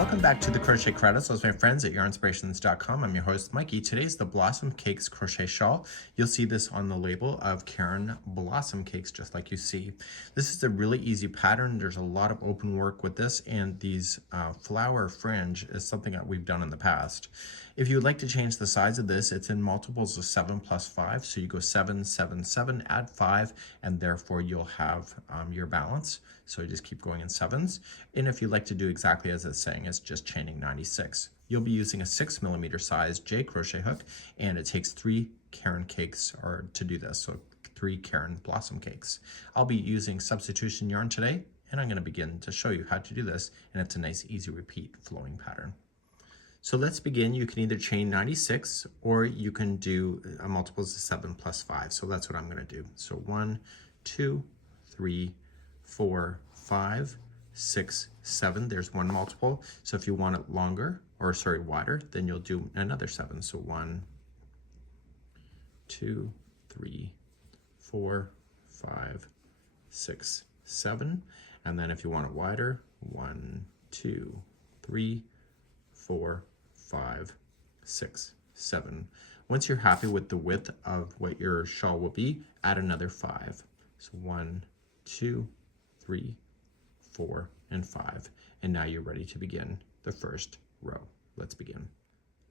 Welcome back to the Crochet Credits. Those my friends at Yarnspirations.com. I'm your host, Mikey. Today's the Blossom Cakes Crochet Shawl. You'll see this on the label of Caron Blossom Cakes, just like you see. This is a really easy pattern. There's a lot of open work with this, and these flower fringe is something that we've done in the past. If you would like to change the size of this, it's in multiples of 7 plus 5. So you go 7, 7, 7, add 5, and therefore you'll have your balance. So you just keep going in sevens. And if you'd like to do exactly as it's saying, it's just chaining 96. You'll be using a 6mm size J crochet hook, and it takes 3 Caron cakes to do this. So 3 Caron Blossom Cakes. I'll be using substitution yarn today, and I'm going to begin to show you how to do this, and it's a nice easy repeat flowing pattern. So let's begin. You can either chain 96 or you can do a multiples of 7 plus 5. So that's what I'm going to do. So 1, 2, 3, 4, 5, 6, 7. There's one multiple. So if you want it longer, or sorry, wider, then you'll do another 7. So 1, 2, 3, 4, 5, 6, 7. And then if you want it wider, 1, 2, 3, 4, 5, 6, 7. Once you're happy with the width of what your shawl will be, add another 5. So 1, 2, 3, 4, and 5. And now you're ready to begin the first row. Let's begin.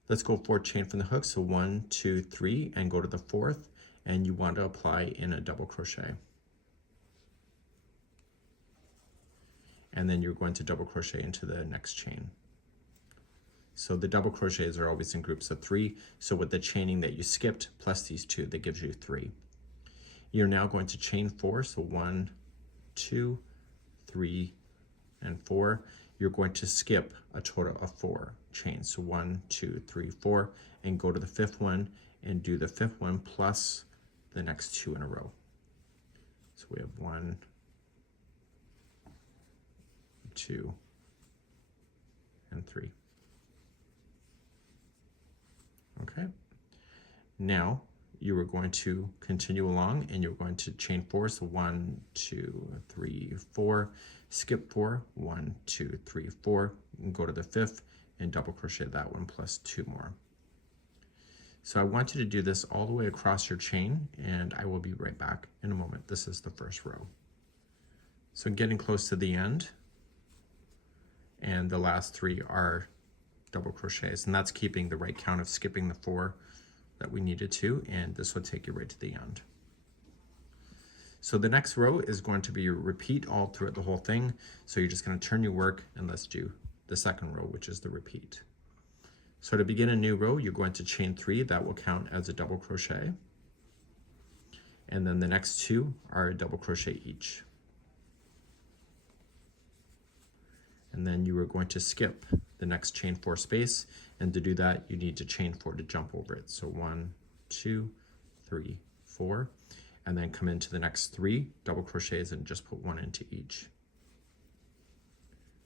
Let's go 4 chain from the hook. So 1, 2, 3, and go to the 4th, and you want to apply in a double crochet. And then you're going to double crochet into the next chain. So the double crochets are always in groups of 3. So with the chaining that you skipped plus these 2, that gives you 3. You're now going to chain 4. So 1, 2, 3, and 4. You're going to skip a total of 4 chains. So 1, 2, 3, 4, and go to the 5th one and do the 5th one plus the next 2 in a row. So we have 1, 2, and 3. Okay, now you are going to continue along and you're going to chain 4. So 1, 2, 3, 4, skip 4, 1, 2, 3, 4, and go to the 5th and double crochet that one plus 2 more. So I want you to do this all the way across your chain, and I will be right back in a moment. This is the first row. So getting close to the end, and the last 3 are double crochets, and that's keeping the right count of skipping the 4 that we needed to, and this will take you right to the end. So the next row is going to be a repeat all throughout the whole thing. So you're just going to turn your work, and let's do the second row, which is the repeat. So to begin a new row, you're going to chain 3. That will count as a double crochet, and then the next 2 are a double crochet each. And then you are going to skip the next chain 4 space, and to do that you need to chain 4 to jump over it. So 1, 2, 3, 4, and then come into the next 3 double crochets and just put 1 into each.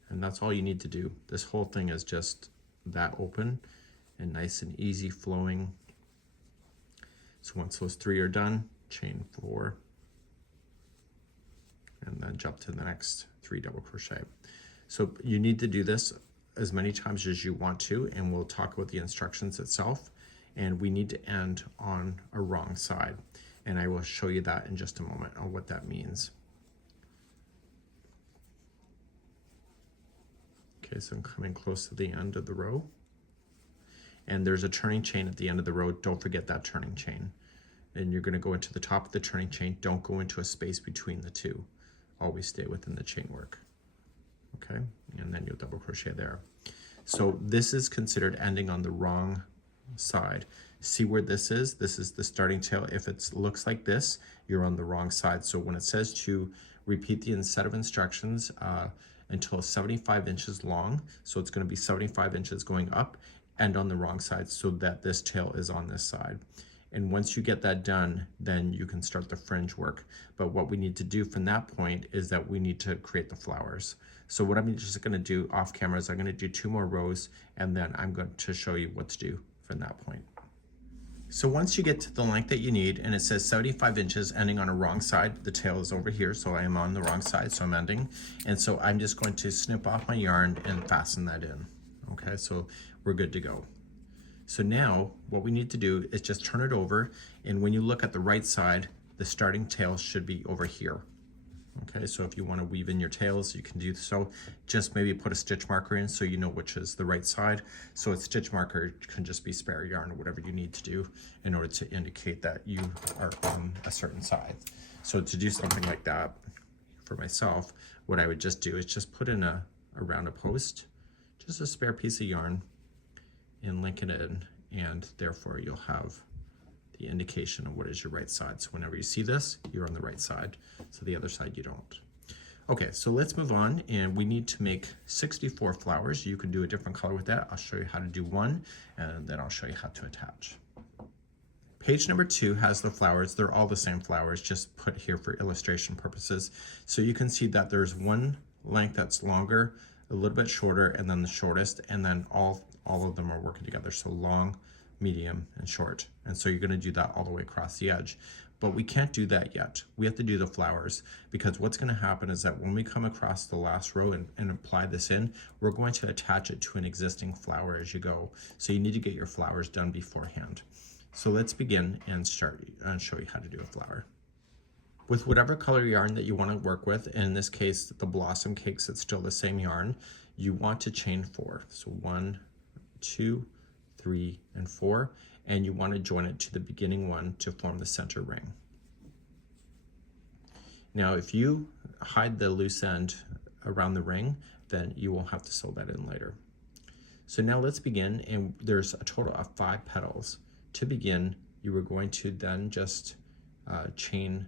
And that's all you need to do. This whole thing is just that open and nice and easy flowing. So once those 3 are done, chain 4 and then jump to the next 3 double crochet. So you need to do this as many times as you want to, and we'll talk about the instructions itself. And we need to end on a wrong side, and I will show you that in just a moment on what that means. Okay, so I'm coming close to the end of the row, and there's a turning chain at the end of the row. Don't forget that turning chain, and you're going to go into the top of the turning chain. Don't go into a space between the 2. Always stay within the chain work. Okay, and then you'll double crochet there. So this is considered ending on the wrong side. See where this is? This is the starting tail. If it looks like this, you're on the wrong side. So when it says to repeat the set of instructions until 75 inches long, so it's going to be 75 inches going up and on the wrong side, so that this tail is on this side. And once you get that done, then you can start the fringe work. But what we need to do from that point is that we need to create the flowers. So what I'm just going to do off camera is I'm going to do 2 more rows, and then I'm going to show you what to do from that point. So once you get to the length that you need, and it says 75 inches ending on a wrong side, the tail is over here, so I am on the wrong side, so I'm ending. And so I'm just going to snip off my yarn and fasten that in. Okay, so we're good to go. So now what we need to do is just turn it over, and when you look at the right side, the starting tail should be over here. Okay, so if you want to weave in your tails, you can do so. Just maybe put a stitch marker in so you know which is the right side. So a stitch marker can just be spare yarn or whatever you need to do in order to indicate that you are on a certain side. So to do something like that for myself, what I would just do is just put in around a post, just a spare piece of yarn, and link it in, and therefore you'll have the indication of what is your right side. So whenever you see this, you're on the right side. So the other side you don't. Okay, so let's move on, and we need to make 64 flowers. You can do a different color with that. I'll show you how to do one, and then I'll show you how to attach. Page number 2 has the flowers. They're all the same flowers, just put here for illustration purposes. So you can see that there's one length that's longer, a little bit shorter, and then the shortest, and then all of them are working together. So long, medium, and short. And so you're going to do that all the way across the edge. But we can't do that yet. We have to do the flowers, because what's going to happen is that when we come across the last row and apply this in, we're going to attach it to an existing flower as you go. So you need to get your flowers done beforehand. So let's begin and start and show you how to do a flower. With whatever color yarn that you want to work with, in this case the Blossom Cakes, it's still the same yarn, you want to chain 4. So 1, 2, 3, and 4, and you want to join it to the beginning one to form the center ring. Now if you hide the loose end around the ring, then you won't have to sew that in later. So now let's begin, and there's a total of 5 petals. To begin, you are going to then just chain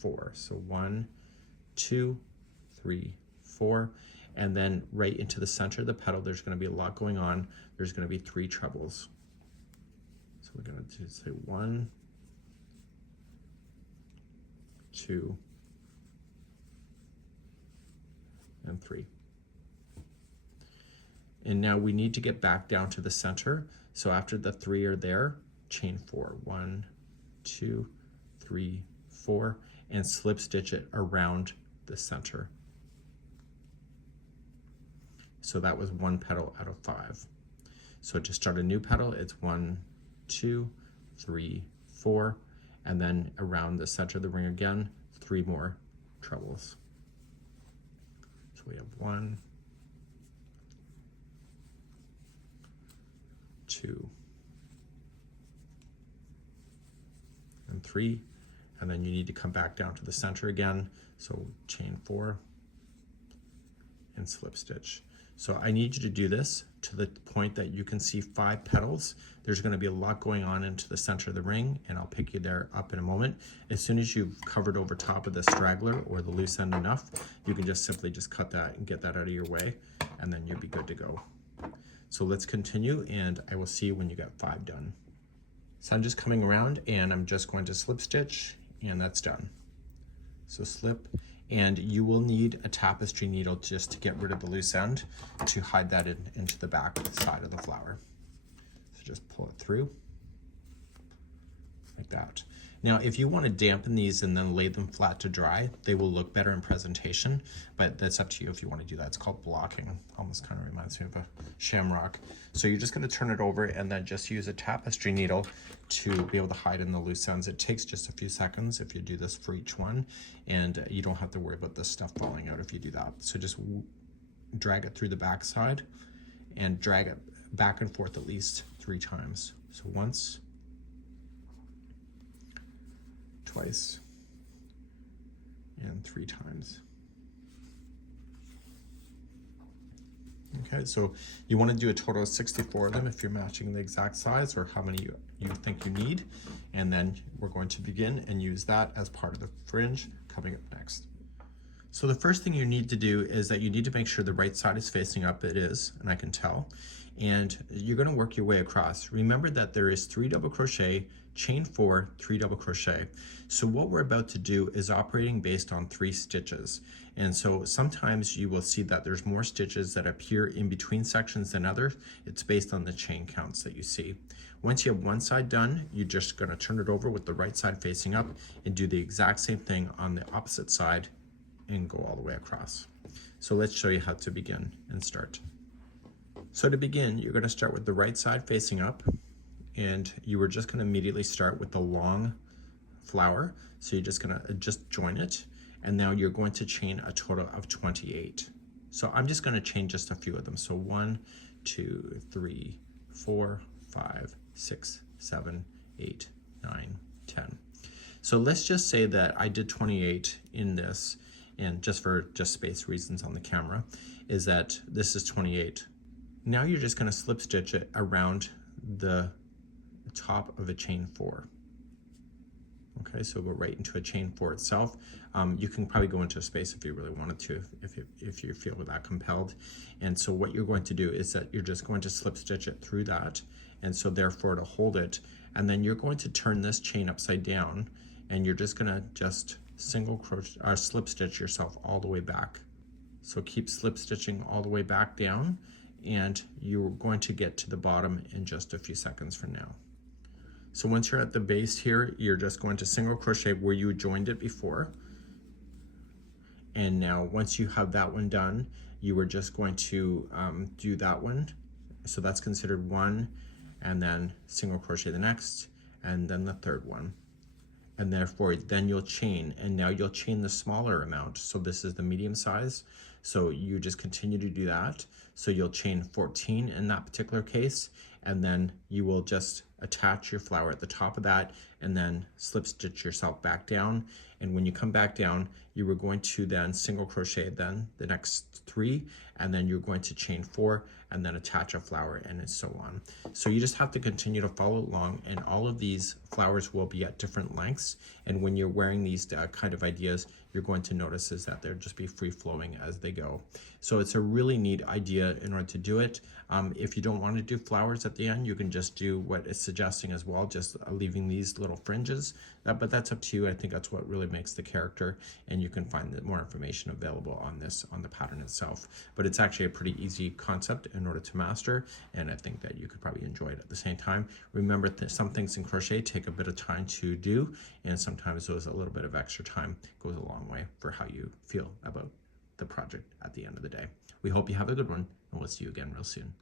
4. So 1, 2, 3, 4, and then right into the center of the petal, there's going to be a lot going on. There's going to be 3 trebles. So we're going to say 1, 2, and 3. And now we need to get back down to the center. So after the 3 are there, chain 4. 1, 2, 3, 4, and slip stitch it around the center. So that was 1 petal out of 5. So to start a new petal, it's 1, 2, 3, 4, and then around the center of the ring again, 3 more trebles. So we have 1, 2, and 3, and then you need to come back down to the center again. So chain 4 and slip stitch. So I need you to do this to the point that you can see 5 petals. There's going to be a lot going on into the center of the ring, and I'll pick you there up in a moment. As soon as you've covered over top of the straggler or the loose end enough, you can just simply just cut that and get that out of your way, and then you'll be good to go. So let's continue, and I will see you when you get 5 done. So I'm just coming around, and I'm just going to slip stitch, and that's done. So slip, and you will need a tapestry needle just to get rid of the loose end to hide that into the back side of the flower. So just pull it through like that. Now if you want to dampen these and then lay them flat to dry, they will look better in presentation, but that's up to you if you want to do that. It's called blocking. Almost kind of reminds me of a shamrock. So you're just going to turn it over and then just use a tapestry needle to be able to hide in the loose ends. It takes just a few seconds if you do this for each one, and you don't have to worry about this stuff falling out if you do that. So just drag it through the back side and drag it back and forth at least 3 times. So once, twice, and 3 times. Okay, so you want to do a total of 64 of them if you're matching the exact size or how many you think you need, and then we're going to begin and use that as part of the fringe coming up next. So the first thing you need to do is that you need to make sure the right side is facing up. It is, and I can tell. and you're going to work your way across. Remember that there is 3 double crochet, chain 4, 3 double crochet. So what we're about to do is operating based on 3 stitches. And so sometimes you will see that there's more stitches that appear in between sections than others. It's based on the chain counts that you see. Once you have one side done, you're just going to turn it over with the right side facing up and do the exact same thing on the opposite side and go all the way across. So let's show you how to begin and start. So to begin, you're going to start with the right side facing up, and you were just going to immediately start with the long flower. So you're just going to just join it, and now you're going to chain a total of 28. So I'm just going to chain just a few of them. So 1, 2, 3, 4, 5, 6, 7, 8, 9, 10. So let's just say that I did 28 in this, and just for space reasons on the camera, is that this is 28. Now you're just going to slip stitch it around the top of a chain 4. Okay, so go right into a chain 4 itself. You can probably go into a space if you really wanted to, if you feel that compelled. And so what you're going to do is that you're just going to slip stitch it through that, and so therefore to hold it, and then you're going to turn this chain upside down, and you're just going to just single crochet or slip stitch yourself all the way back. So keep slip stitching all the way back down, and you're going to get to the bottom in just a few seconds from now. So once you're at the base here, you're just going to single crochet where you joined it before. And now once you have that one done, you were just going to do that one. So that's considered 1, and then single crochet the next, and then the third one. And therefore then you'll chain, and now you'll chain the smaller amount. So this is the medium size. So you just continue to do that. So you'll chain 14 in that particular case, and then you will just attach your flower at the top of that and then slip stitch yourself back down. And when you come back down, you were going to then single crochet then the next 3, and then you're going to chain 4 and then attach a flower, and so on. So you just have to continue to follow along, and all of these flowers will be at different lengths. And when you're wearing these kind of ideas, you're going to notice is that they'll just be free flowing as they go. So it's a really neat idea in order to do it. If you don't want to do flowers at the end, you can just do what it's suggesting as well, just leaving these little fringes. But that's up to you. I think that's what really makes the character, and you can find more information available on this on the pattern itself. But it's actually a pretty easy concept in order to master, and I think that you could probably enjoy it at the same time. Remember that some things in crochet take a bit of time to do, and sometimes those a little bit of extra time goes a long way for how you feel about the project at the end of the day. We hope you have a good one, and we'll see you again real soon.